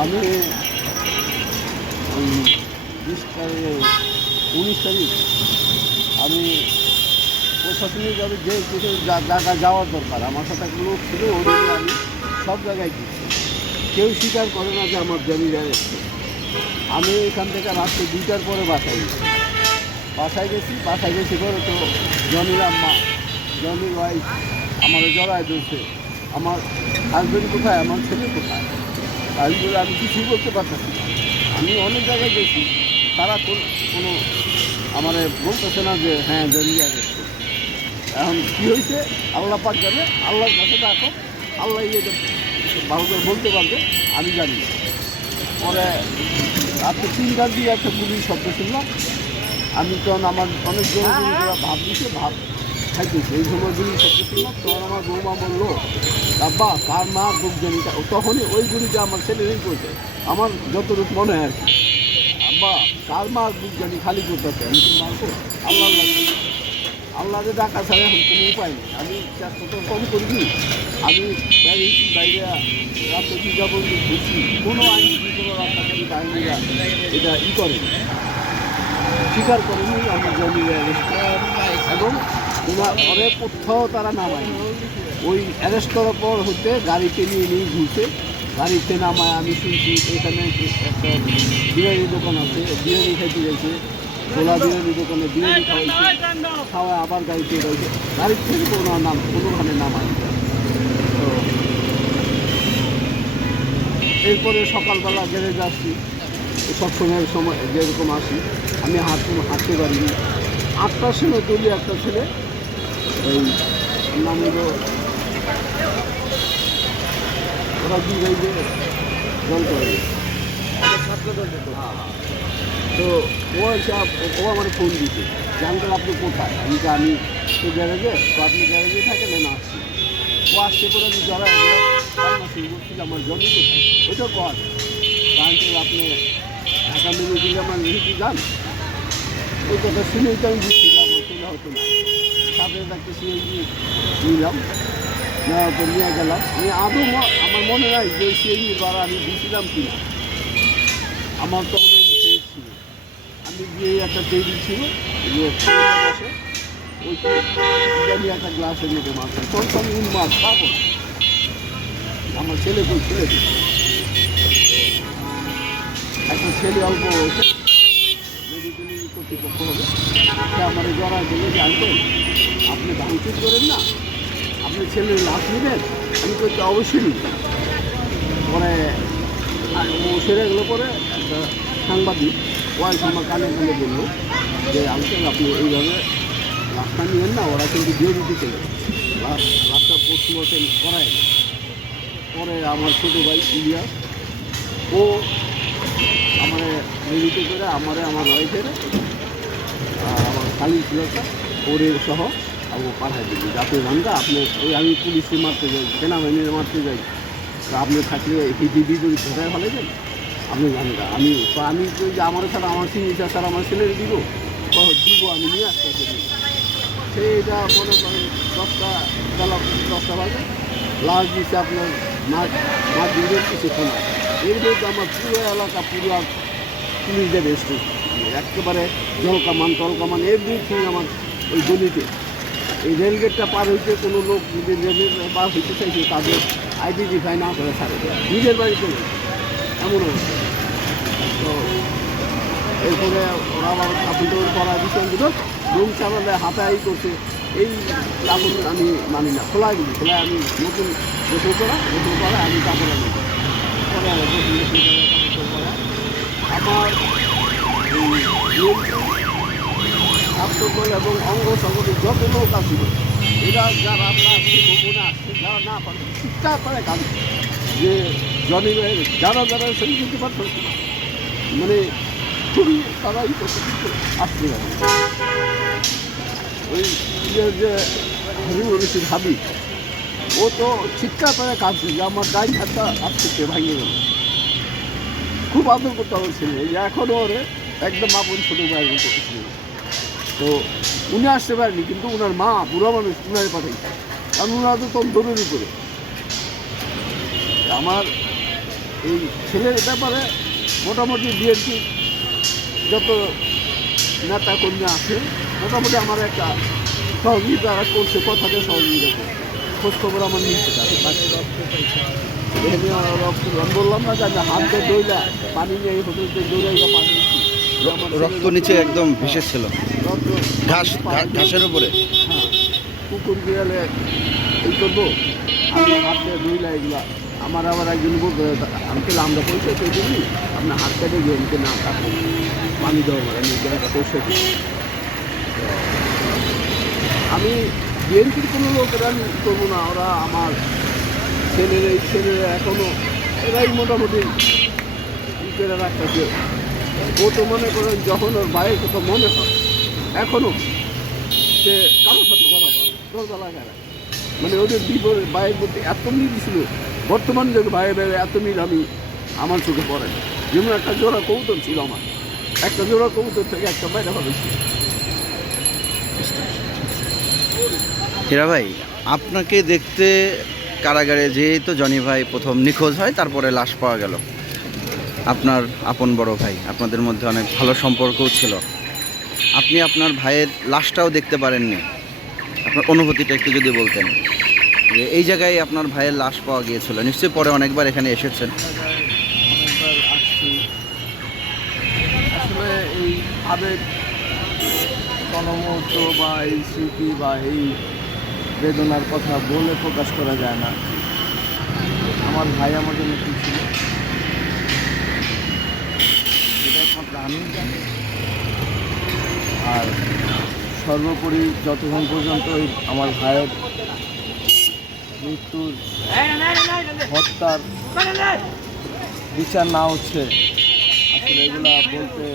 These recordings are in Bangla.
আমি ওই 19 তারিখ আমি প্রশাসনিকভাবে যে কিছু জায়গা যাওয়ার দরকার আমার সাথে একটা লোক ছিল ওদের আমি সব জায়গায় গেছি। কেউ স্বীকার করে না যে আমার জমি এসছে। আমি এখান থেকে রাত্রে 2টার পরে বাসায় গেছি করে তো জমির আম্মা জমির ওয়াইফ আমার জড়ায় ধরছে, আমার হাজবেন্ড কোথায়, আমার ছেলে কোথায়। আমি বলে আমি কিছুই করতে পারতেছি না। আমি অনেক জায়গায় গেছি, তারা কোনো আমার বলতেছে না যে হ্যাঁ জমি গেছে। এখন কী হয়েছে আল্লাহ পাক জানে, আল্লাহর কাছে ডাকো, আল্লাহ এটা ভালো করে বলতে পারবে, আমি জানি না। পরে রাত্রে 3টার দিকে একটা পুলিশ শব্দ শুনলাম। আমি তখন আমার অনেক জনগণরা ভাব দিচ্ছে, ভাব খাইতেছে, এই সময় গুলি শব্দ শুনলাম। তখন আমার বৌমা বললো বাবা কার মা বুক জানিটা, তখনই ওই গুলিটা আমার ছেলেরই করছে, আমার যতটুকু মনে হয় আর কি। আব্বা কার মা বুক জানি খালি করতেছে, আমি তো মারবো আল্লাহকে ডাকা ছাড়া এখন কোনো উপায় নেই। আমি চেষ্টা তো কম করিনি, আমি বাইরে রাত্রে 2টা পর্যন্ত ঘুরছি, কোনো আইনজীবী কোনো রাস্তাকারী বাহিনীরা এটা করেনি, স্বীকার করেনি আমার জমি এবং অনেক কোথাও তারা নামায়নি। ওই অ্যারেস্ট করার পর হতে গাড়িতে নিয়ে ঘুরছে, গাড়িতে নামায় আমি শুনছি এখানে একটা বিরিয়ানি দোকান আছে, বিরিয়ানি খাইতে গেছে, খোলা বিরিয়ানি দোকানে বিরিয়ানি খাওয়ায় আবার গাড়িতে গেছে, গাড়ির থেকে কোনোখানে নামায়। তো এরপরে সকালবেলা গ্যারেজে আসছি, সবসময়ের সময় যেরকম আসি, আমি হাঁটতে পারিনি। 8টার সময় তুলি একটা ছেলে, এই নাম হলো ওরা 2 গাড়িতে জল করে। তো ও আমার ফোন দিতে জানতেন আপনি কোথায়, আমি তো গ্যারেজে, তো আপনি গ্যারেজে থাকেন না আসছি। ও আসতে করে আমি জড়াই করছি আমার জমি কোথায়, ওইটা কর জানতেন আপনি ঢাকা মেডিকেলে আমার নিয়ে যান। ওই কথা শুনেই তো আমি বুঝছি যে আমার চলে হতো না। সাথে একটা সিএনজি নিলাম, নেওয়ার পর নিয়ে গেলাম। আমি আদৌ আমার মনে হয় যে সিএনজির দ্বারা আমি দিয়েছিলাম কিনা, আমার তো অনেক ছিল। আমি গিয়ে একটা টেবিল ছিল বসে ওই নিয়ে একটা গ্লাসের মধ্যে মারতাম, তখন তো আমি উন্মাদ পাবো আমার ছেলে একটা ছেলে অল্প বয়সে মেডিকেলি কর্তৃপক্ষ হবে, সে আমার জড়ায় বলে যে আনবেন আপনি ভাঙচুর করেন না, আপনি ছেলের লাশ নেবেন। আমি তো অবশ্যই নিব। পরে ও সেরে গেলো, পরে একটা সাংবাদিক ওয়াইফ আমার কানে বলে বললো যে আঙ্কেল আপনি এইভাবে লাশটা নিবেন না, ওরা কিন্তু দিয়ে দিতে চলে লাশটা পোস্টমর্টেম করায়। পরে আমার ছোটো ভাই ইলিয়াস ও আমার মেডিকেল করে আমার ওয়াইফের আমার খালি ছিল ওর সহ আমি পাঠাই দিবি যাতে জানটা আপনি ওই আমি পুলিশে মারতে যাই, সেনাবাহিনীর মারতে যাই, তো আপনি থাকলে হিদিদি করে ধরায় ফেলে যান, আপনি জানটা আমি যে আমার ছাড়া আমার সিগনেচার ছাড়া আমার ছেলের দিব আমি নিয়ে আসতে সেইটা মনে করেন 10টা বাজে লাশ দিচ্ছে আপনার মাছ দিনের কিছুক্ষণ। এর মধ্যে আমার পুরো এলাকা পুরো পুলিশদের এসছে, একেবারে টলকামান এভরিথিং আমার ওই গলিতে। এই রেলগেটটা পার হইতে কোনো লোক যদি রেলের পার হইতে চাইছে তাদের আইডেন্টিফাই না করে ছাড়ে নিজের বাড়িতে এমন অবস্থা। তো এরপরে ওরা আবার কাপড় করা দিচ্ছেন দুটো রুম চালালে হাতাই করছে। এই কাপড় আমি মানি না, খোলায় আমি নতুন গোসল করা আমি কাপড় আনি পরে আমার ছাত্রদল এবং অঙ্গ সংগঠন যত লোক আসছিল এরা যারা আসছে গোপনে আসছে, যারা না পারে চিৎকার করে কাজ যে জনি যারা সেই দিতে পারতো মানে খুবই তারা আসতে পারে। ওই যে হরিমরশিদ হাবিব ও তো চিৎকার করে কাঁদছে যে আমার ডাইন হাতটা আসছে ভাঙিয়ে গেল। খুব আদর করতে আমার ছেলে, এখনও ওরে একদম আপন ছোটো ভাইয়ের মতো ছিল। তো উনি আসতে পারেনি, কিন্তু ওনার মা বুড়া মানুষ উনারে পাঠাইছে, কারণ ওনারা তো তন্দরের উপরে। আমার এই ছেলের ব্যাপারে মোটামুটি বিএনপি যত নেতা কর্মী আছে মোটামুটি আমার একটা সহযোগিতা করছে, কথাতে সহযোগিতা করছে, খোঁজখবর আমার নিতে পারে। আমি বললাম না যে আমি হাতে দইলা পানি নিয়ে এই হোটেল থেকে দৌড়াইবা পানি নিচ্ছি। রক্ত নিচে একদম ভেসে ছিল, ঘাসের উপরে। হ্যাঁ, কুকুর বিড়ালে এই করবো, আমি হাতে দইলা এগুলা। আমার আবার একজন বলবে আঙ্কেল আমরা পয়সা পেয়ে দিই, আপনার হাত কাটে গিয়ে আমাকে না কাটে পানি দেওয়া মানে আমি পয়সা দিই। আমি বিএনপির কোনো লোকেরা আমি করবো না, ওরা আমার ছেলেরা এখনও এরাই মোটামুটি করে রাখতেছে। ও তো মনে করেন যখন ওর ভাইয়ের কথা মনে হয় এখনও সে কারোর সাথে কথা বলে দরজা লাগায় রাখে। মানে ওদের বিপরীত ভাইয়ের প্রতি এত মিল ছিল, বর্তমান যে ভাইয়ের ভাইয়ের এত মিল আমি আমার চোখে পড়ে না। যেমন একটা জোড়া কবুতর ছিল আমার, একটা জোড়া কবুতর থেকে একটা বাইরে হবে। হীরা ভাই, আপনাকে দেখতে কারাগারে যেই তো জনি ভাই প্রথম নিখোঁজ হয়, তারপরে লাশ পাওয়া গেল। আপনার আপন বড় ভাই, আপনাদের মধ্যে অনেক ভালো সম্পর্কও ছিল। আপনি আপনার ভাইয়ের লাশটাও দেখতে পারেননি, আপনার অনুভূতিটা একটু যদি বলতেন যে এই জায়গায় আপনার ভাইয়ের লাশ পাওয়া গিয়েছিল। নিশ্চয়ই পরে অনেকবার এখানে এসেছেন। অনেকবার আসছি। আসলে এই আবেগ গণমুহূর্ত বা এই স্মৃতি বা এই বেদনার কথা বলে প্রকাশ করা যায় না। আমার ভাই আমার জন্য কী ছিল এটা একমাত্র আমি জানি। আর সর্বোপরি যতক্ষণ পর্যন্ত আমার ভাইয়ের মৃত্যুর হত্যার বিচার না হচ্ছে, আসলে এগুলা বলতে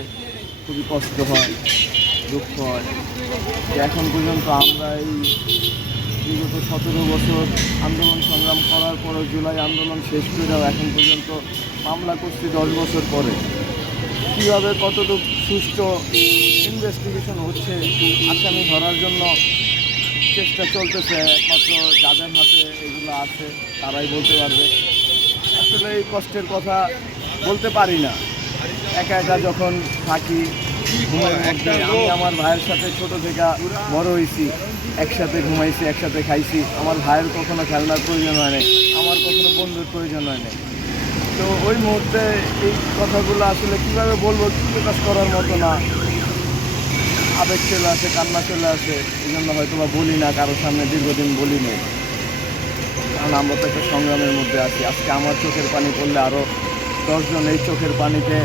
খুবই কষ্ট হয়, দুঃখ হয় যে এখন পর্যন্ত আমরা এই বিগত 17 বছর আন্দোলন সংগ্রাম করার পরও জুলাই আন্দোলন শেষ করেও এখন পর্যন্ত মামলা করছি 10 বছর পরে। কীভাবে কতটুকু সুষ্ঠু ইনভেস্টিগেশন হচ্ছে, আসামি ধরার জন্য চেষ্টা চলতেছে, একমাত্র যাদের হাতে এগুলো আছে তারাই বলতে পারবে। আসলে এই কষ্টের কথা বলতে পারি না। একা একা যখন থাকি ঘুমের মধ্যে, আমি আমার ভাইয়ের সাথে ছোট থেকে বড় হয়েছি, একসাথে ঘুমাইছি, একসাথে খাইছি। আমার ভাইয়ের কখনো খেলনার প্রয়োজন হয় নাই, আমার কখনো বন্ধুর প্রয়োজন হয় নাই। তো ওই মুহূর্তে এই কথাগুলো আসলে কীভাবে বলবো, কী প্রকাশ করার মতো না। আবেগ চলে আসে, কান্না চলে আসে, এই জন্য হয়তো বা বলি না কারোর সামনে, দীর্ঘদিন বলি নেই। কারণ আমরা তো একটা সংগ্রামের মধ্যে আছি। আজকে আমার চোখের পানি পড়লে আরও 10 জন এই চোখের পানিতে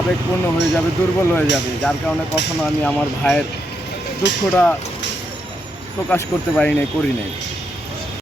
আবেগপূর্ণ হয়ে যাবে, দুর্বল হয়ে যাবে, যার কারণে কখনো আমি আমার ভাইয়ের দুঃখটা প্রকাশ করতে পারি নাই, করি নাই।